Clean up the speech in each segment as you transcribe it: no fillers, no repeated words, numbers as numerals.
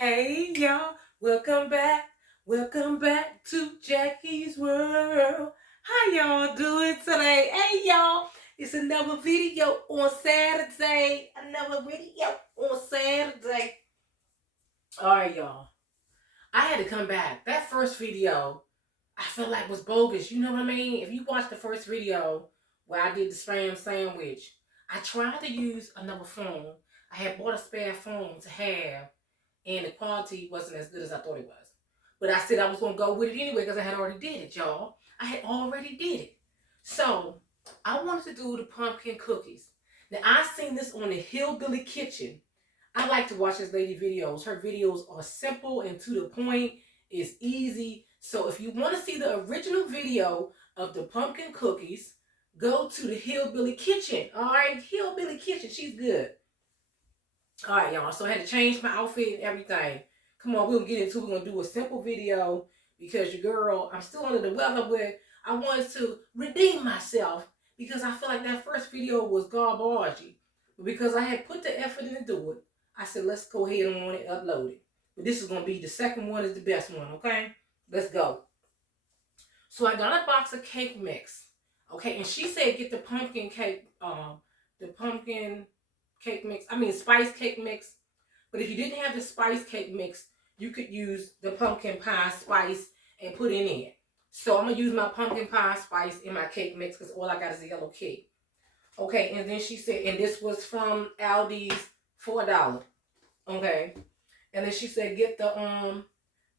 Hey y'all, welcome back to Jackie's World. How y'all doing today? Hey y'all, it's another video on Saturday. All right, y'all. I had to come back. That first video, I felt like was bogus. You know what I mean? If you watch the first video where I did the spam sandwich, I tried to use another phone. I had bought a spare phone to have, and the quality wasn't as good as I thought it was. But I said I was going to go with it anyway because I had already did it, y'all. I had already did it. So I wanted to do the pumpkin cookies. Now, I seen this on the Hillbilly Kitchen. I like to watch this lady videos. Her videos are simple and to the point. It's easy. So if you want to see the original video of the pumpkin cookies, go to the Hillbilly Kitchen. All right, Hillbilly Kitchen. She's good. All right, y'all. So I had to change my outfit and everything. Come on, we're going to get into it. We're going to do a simple video because your girl, I'm still under the weather, but I wanted to redeem myself because I feel like that first video was garbage. But because I had put the effort in to do it, I said, let's go ahead and upload it. But this is going to be the second one is the best one, okay? Let's go. So I got a box of cake mix, okay? And she said get the pumpkin cake, spice cake mix. But if you didn't have the spice cake mix, you could use the pumpkin pie spice and put it in. So I'm going to use my pumpkin pie spice in my cake mix because all I got is a yellow cake. Okay, and then she said, and this was from Aldi's $4. Okay. And then she said get the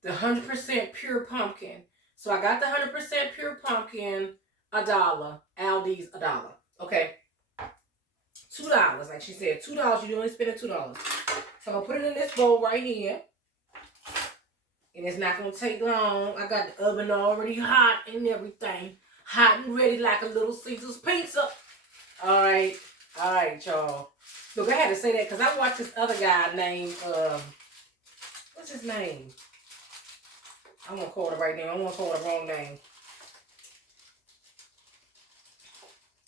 100% pure pumpkin. So I got the 100% pure pumpkin, $1. Aldi's $1. Okay. $2, like she said, $2. You only spending $2. So I'm gonna put it in this bowl right here, and it's not gonna take long. I got the oven already hot and everything, hot and ready like a little Caesar's pizza. All right, y'all. Look, I had to say that because I watched this other guy named what's his name? I won't call it right now. I won't call it the wrong name.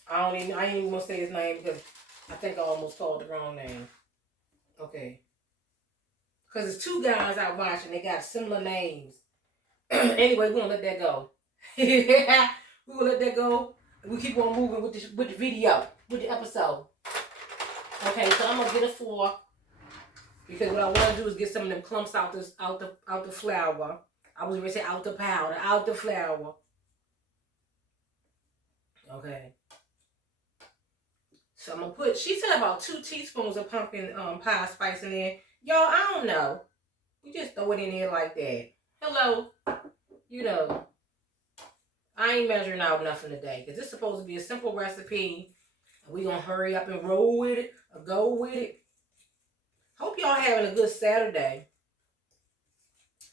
I ain't even gonna say his name because I think I almost called the wrong name. Okay. Because there's two guys I watch and they got similar names. Anyway, we're going to let that go. We're going to let that go. And we keep on moving with the video, with the episode. Okay, so I'm going to get a fork. Because what I want to do is get some of them clumps out the flour. I was going to say out the powder, out the flour. Okay. So I'm going to put, she said about 2 teaspoons of pumpkin pie spice in there. Y'all, I don't know. You just throw it in there like that. Hello. You know, I ain't measuring out nothing today. Because this is supposed to be a simple recipe. And we're going to hurry up and roll with it. Or go with it. Hope y'all having a good Saturday.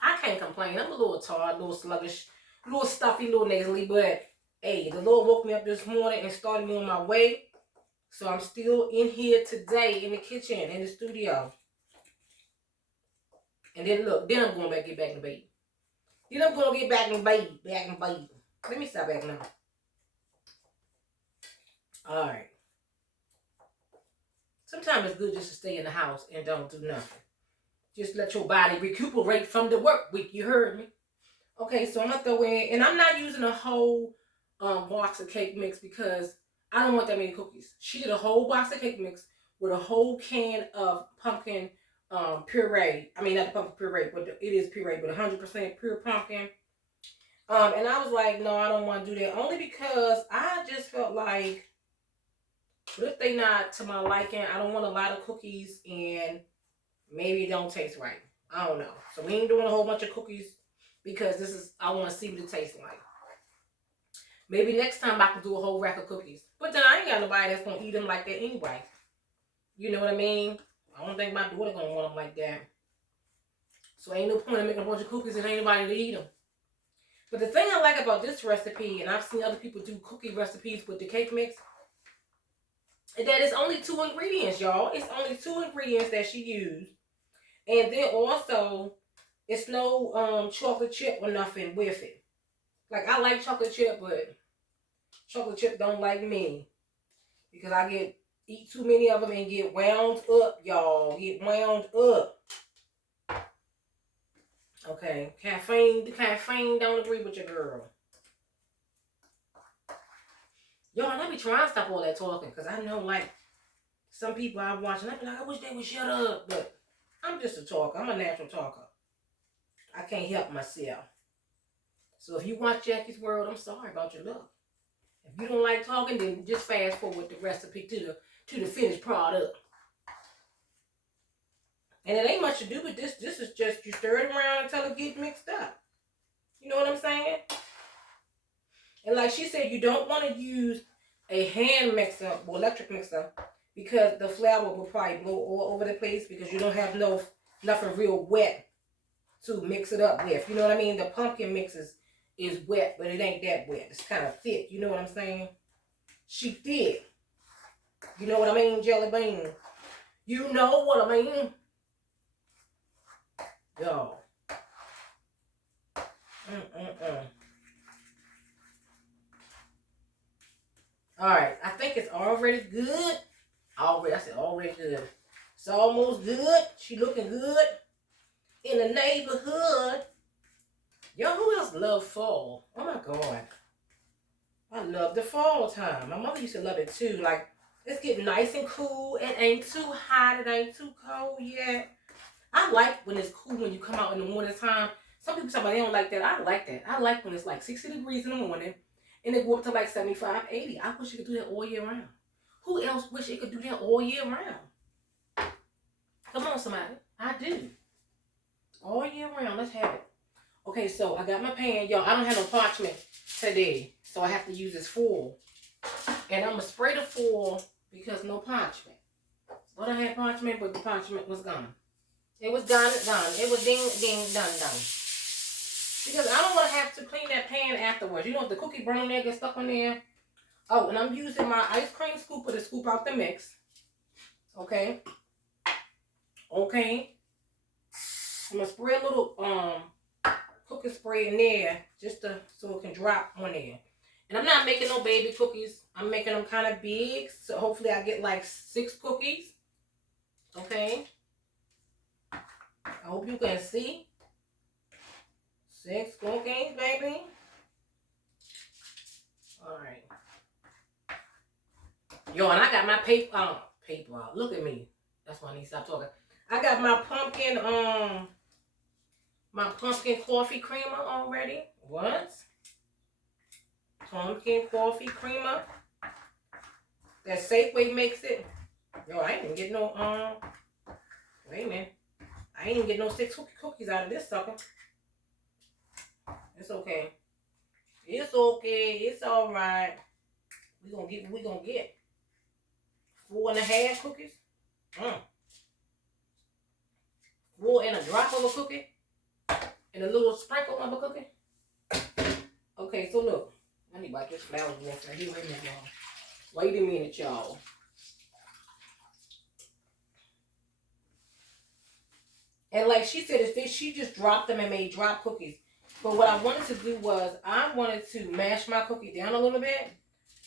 I can't complain. I'm a little tired, a little sluggish, a little stuffy, a little nasally. But, hey, the Lord woke me up this morning and started me on my way. So I'm still in here today in the kitchen, in the studio. And then look, then I'm going to get back in the bed. Then I'm going to get back in bed. Let me stop acting now. All right. Sometimes it's good just to stay in the house and don't do nothing. Just let your body recuperate from the work week. You heard me? Okay, so I'm going to throw in, and I'm not using a whole box of cake mix because I don't want that many cookies. She did a whole box of cake mix with a whole can of pumpkin puree. I mean, not the pumpkin puree, but it is puree, but 100% pure pumpkin. And I was like, no, I don't want to do that. Only because I just felt like, what if they not to my liking? I don't want a lot of cookies and maybe it don't taste right. I don't know. So we ain't doing a whole bunch of cookies because I want to see what it tastes like. Maybe next time I can do a whole rack of cookies. But then I ain't got nobody that's going to eat them like that anyway. You know what I mean? I don't think my daughter going to want them like that. So ain't no point in making a bunch of cookies and ain't nobody to eat them. But the thing I like about this recipe, and I've seen other people do cookie recipes with the cake mix, is that it's only 2 ingredients, y'all. It's only 2 ingredients that she used. And then also, it's no chocolate chip or nothing with it. Like, I like chocolate chip, but chocolate chip don't like me. Because I eat too many of them and get wound up, y'all. Get wound up. Okay, the caffeine don't agree with your girl. Yo, and I be trying to stop all that talking, because I know, like, some people I watch, and I be like, I wish they would shut up, but I'm just a talker. I'm a natural talker. I can't help myself. So if you watch Jackie's World, I'm sorry about your luck. If you don't like talking, then just fast forward the recipe to the finished product. And it ain't much to do with this. This is just you stir it around until it gets mixed up. You know what I'm saying? And like she said, you don't want to use a hand mixer or electric mixer because the flour will probably blow all over the place because you don't have nothing real wet to mix it up with. You know what I mean? The pumpkin mix is wet, but it ain't that wet. It's kind of thick. You know what I'm saying? She thick. You know what I mean, Jelly Bean? You know what I mean? Yo. Alright, I think it's already good. I said already good. It's almost good. She looking good in the neighborhood. Yo, who else love fall? Oh my God. I love the fall time. My mother used to love it too. Like, it's getting nice and cool. It ain't too hot. It ain't too cold yet. I like when it's cool when you come out in the morning time. Some people say they don't like that. I like that. I like when it's like 60 degrees in the morning and it go up to like 75, 80. I wish it could do that all year round. Who else wish it could do that all year round? Come on, somebody. I do. All year round. Let's have it. Okay, so I got my pan. Y'all, I don't have no parchment today, so I have to use this foil. And I'm going to spray the foil because no parchment. Well, I had parchment, but the parchment was gone. It was done. It was ding, done. Because I don't want to have to clean that pan afterwards. You know, if the cookie burn on there, get stuck on there. Oh, and I'm using my ice cream scooper to scoop out the mix. Okay. Okay. I'm going to spray a little cookie spray in there just so it can drop on there. And I'm not making no baby cookies. I'm making them kind of big. So hopefully I get like 6 cookies. Okay. I hope you can see. 6 cookies, baby. Alright. Yo, and I got my paper out. Look at me. That's why I need to stop talking. I got my pumpkin coffee creamer already. What? Pumpkin coffee creamer. That Safeway makes it. Yo, I ain't even get no wait a minute. I ain't even get no 6 cookies out of this sucker. It's okay. It's okay. It's all right. We gonna get what we gonna get. 4.5 cookies. 4 and a drop of a cookie. And a little sprinkle of a cookie. Okay, so look. I need to wipe this flour off right here. Wait a minute, y'all. Wait a minute, y'all. And like she said, she just dropped them and made drop cookies. But what I wanted to do was, I wanted to mash my cookie down a little bit.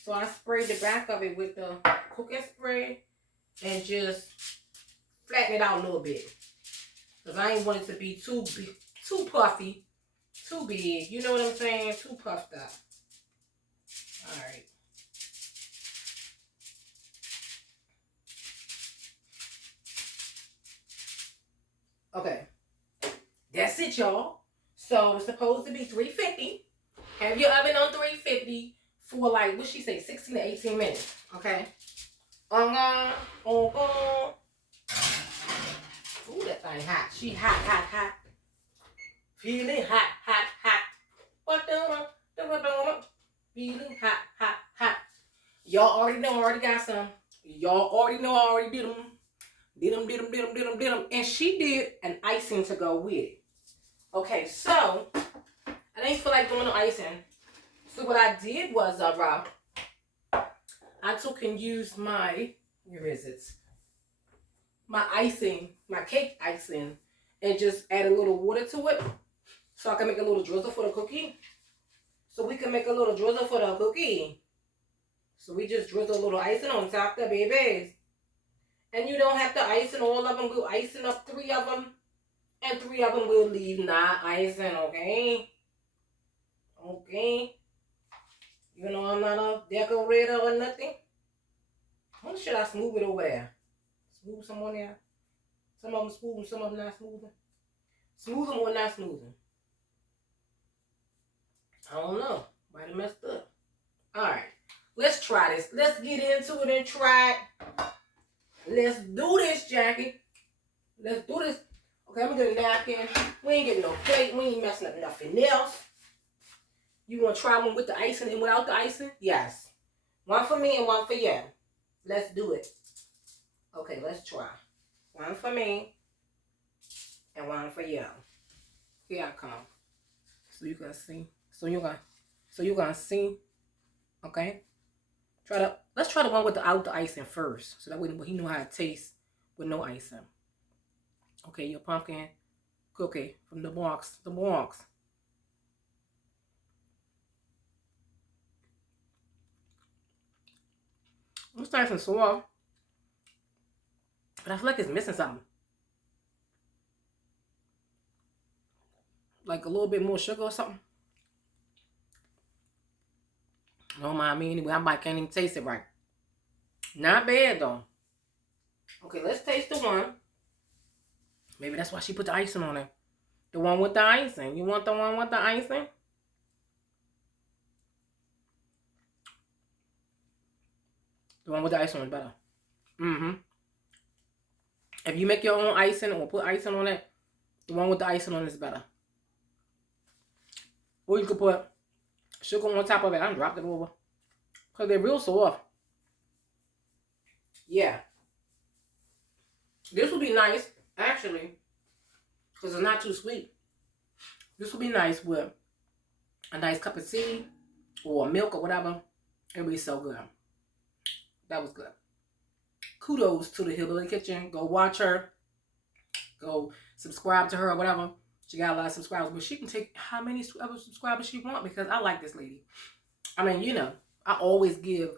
So I sprayed the back of it with the cooking spray and just flatten it out a little bit. Because I ain't want it to be too big, too puffy, too big. You know what I'm saying? Too puffed up. Alright. Okay. That's it, y'all. So it's supposed to be 350. Have your oven on 350 for like, what she say, 16 to 18 minutes. Okay. Ooh, that thing hot. She hot. Feeling hot. Feeling hot. Y'all already know I already got some. Y'all already know I already did them. Did them. And she did an icing to go with it. Okay, so I didn't feel like doing the icing. So what I did was, I took and used my, where is it? My icing, my cake icing, and just add a little water to it. So I can make a little drizzle for the cookie. So we can make a little drizzle for the cookie. So we just drizzle a little icing on top there, babies. And you don't have to icing all of them. Go icing up 3 of them. And 3 of them will leave not icing, okay? Okay? You know I'm not a decorator or nothing. When should I smooth it over there? Smooth some on there? Some of them smooth, some of them not smoothing. Smooth them or not smoothing? I don't know. Might have messed up. Alright. Let's try this. Let's get into it and try it. Let's do this, Jackie. Let's do this. Okay, I'm gonna get a napkin. We ain't getting no plate. We ain't messing up nothing else. You want to try one with the icing and without the icing? Yes. One for me and one for you. Let's do it. Okay, let's try. One for me and one for you. Here I come. So you can see. So you're gonna see. Okay. Let's try the one without the icing first. So that way he know how it tastes with no icing. Okay, your pumpkin cookie from the box. The box. It's nice and soft. But I feel like it's missing something. Like a little bit more sugar or something. Don't mind me anyway. I can't even taste it right. Not bad though. Okay, let's taste the one. Maybe that's why she put the icing on it. The one with the icing. You want the one with the icing? The one with the icing is better. If you make your own icing or put icing on it, the one with the icing on it is better. Or you could put sugar on top of it. I dropped it over. Because they're real soft. Yeah. This would be nice, actually. Because it's not too sweet. This would be nice with a nice cup of tea or milk or whatever. It would be so good. That was good. Kudos to the Hillbilly Kitchen. Go watch her. Go subscribe to her or whatever. She got a lot of subscribers. But she can take how many ever subscribers she wants because I like this lady. I mean, you know, I always give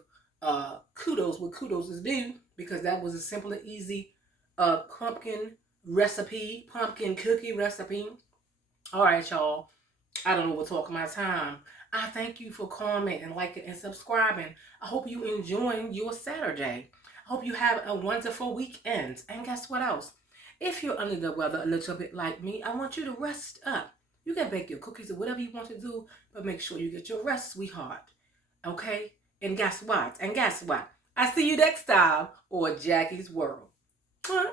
kudos what kudos is due because that was a simple and easy pumpkin recipe, pumpkin cookie recipe. All right, y'all. I don't know what talking my time. I thank you for commenting, liking, and subscribing. I hope you enjoying your Saturday. I hope you have a wonderful weekend. And guess what else? If you're under the weather a little bit like me, I want you to rest up. You can bake your cookies or whatever you want to do, but make sure you get your rest, sweetheart. Okay? And guess what? I see you next time on Jackie's World. Huh?